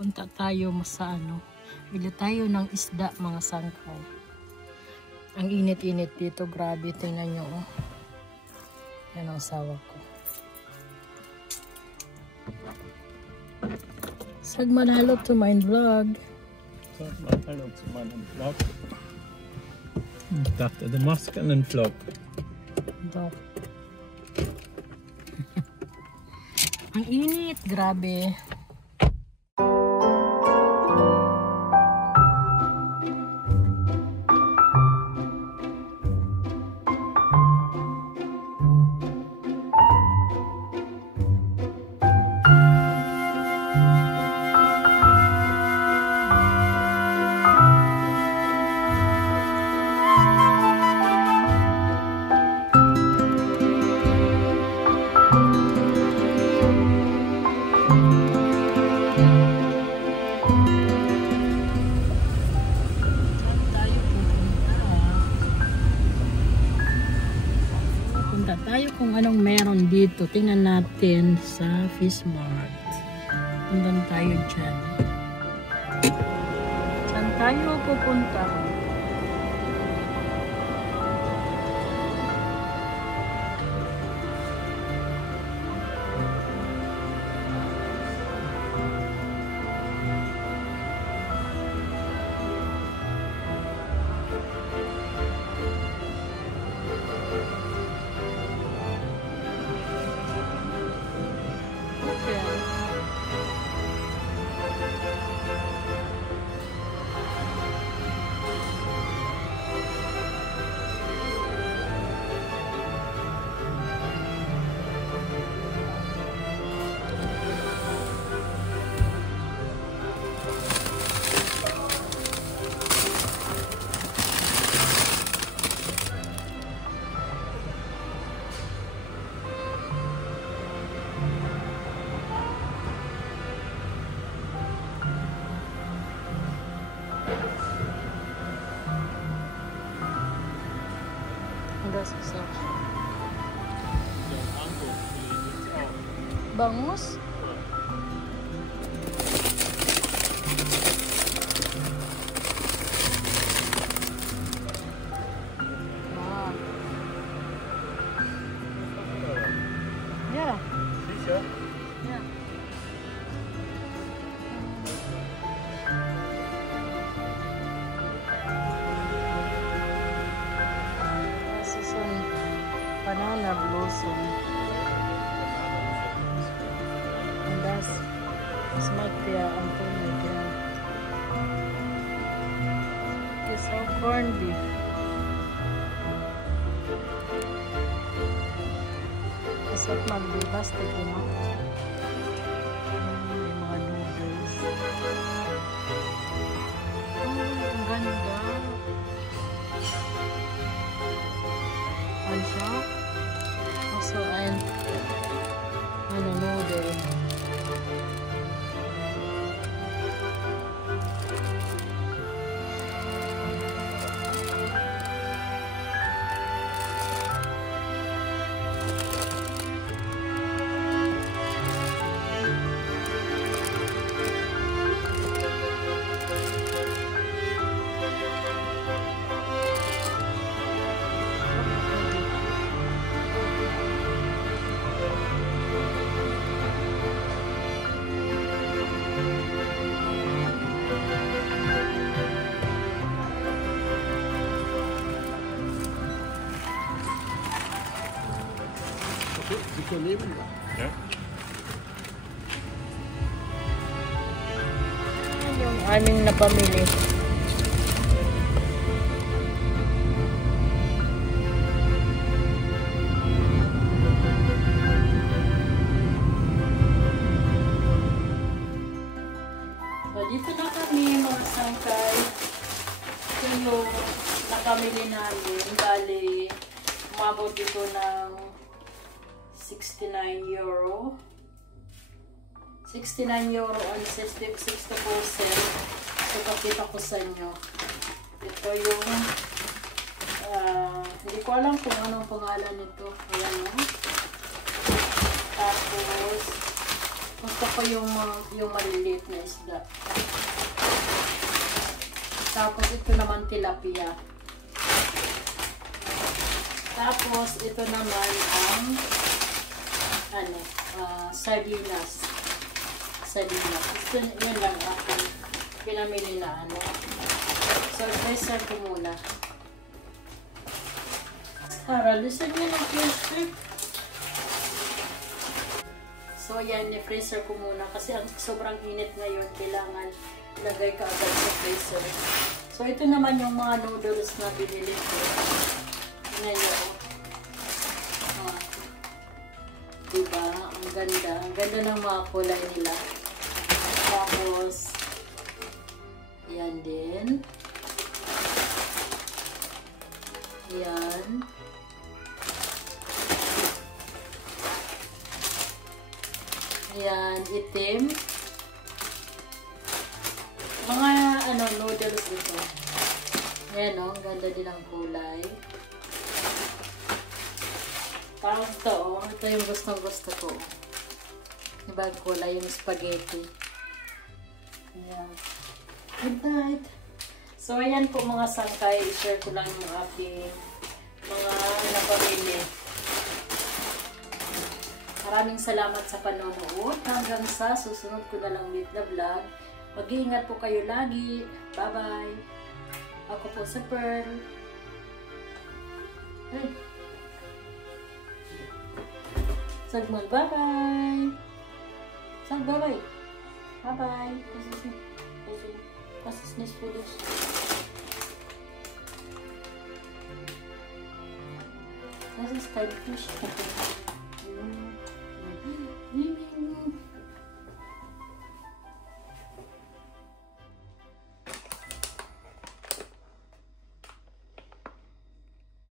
Punta tayo sa ano. Bili tayo ng isda, mga sangkay. Ang init-init dito, grabe. Tingnan nyo, oh. Yan ang asawa ko. Sag manalo to my vlog. Sag manalo to my vlog. Dette er det masken en vlog. Ang init, grabe. Tayo kung anong meron dito. Tingnan natin sa Fish Mart. Puntan tayo dyan. Saan tayo pupunta? Bangus? Wow. Yeah. Sicher? Yeah. This is a banana blossom. Smatia Antonio again. It's all corned beef. Masarap magbibas na kumakot. May mga noodles. Oh, ang ganda. Ano siya? Also, noodle. Ja. Yung aming napamili. So, dito na kami mga sangkay. Ito yung nakamili namin. Bali, umabot dito ng 69 euro. 69 euro and 64 cents. So, pakita ko sa inyo. Ito yung hindi ko alam kung anong pangalan nito. Ayan, no? Tapos Gusto ko yung maliliit na isda. Tapos ito naman tilapia. Tapos ito naman ang sardinas. Sardinas. Yun lang ako pinamili na ano. So, freezer ko muna. Para, listen nyo ng freezer. So, yan, i-freezer ko muna. Kasi sobrang init ngayon. Kailangan ilagay ka agad sa freezer. So, ito naman yung mga noodles na binili ko. Tingnan nyo. Diba? Ang ganda. Ang ganda ng mga kulay nila. Tapos, yan din. Yan. Yan, itim. Mga noodles ito. Yan o, ang ganda din ang kulay. Parang ito yung gustong-gusto ko. Diba ang kulay, yung spaghetti. Ayan. Good night. So, ayan po mga sangkay. I-share ko lang yung aking mga napamili. Maraming salamat sa panonood. Hanggang sa susunod ko na lang ulit na vlog. Mag-iingat po kayo lagi. Bye-bye. Ako po sa Pearl. Ay. Sagmal, bye-bye. Sag, bye-bye. Bye-bye. Das ist nicht für dich. Das ist kein Fisch.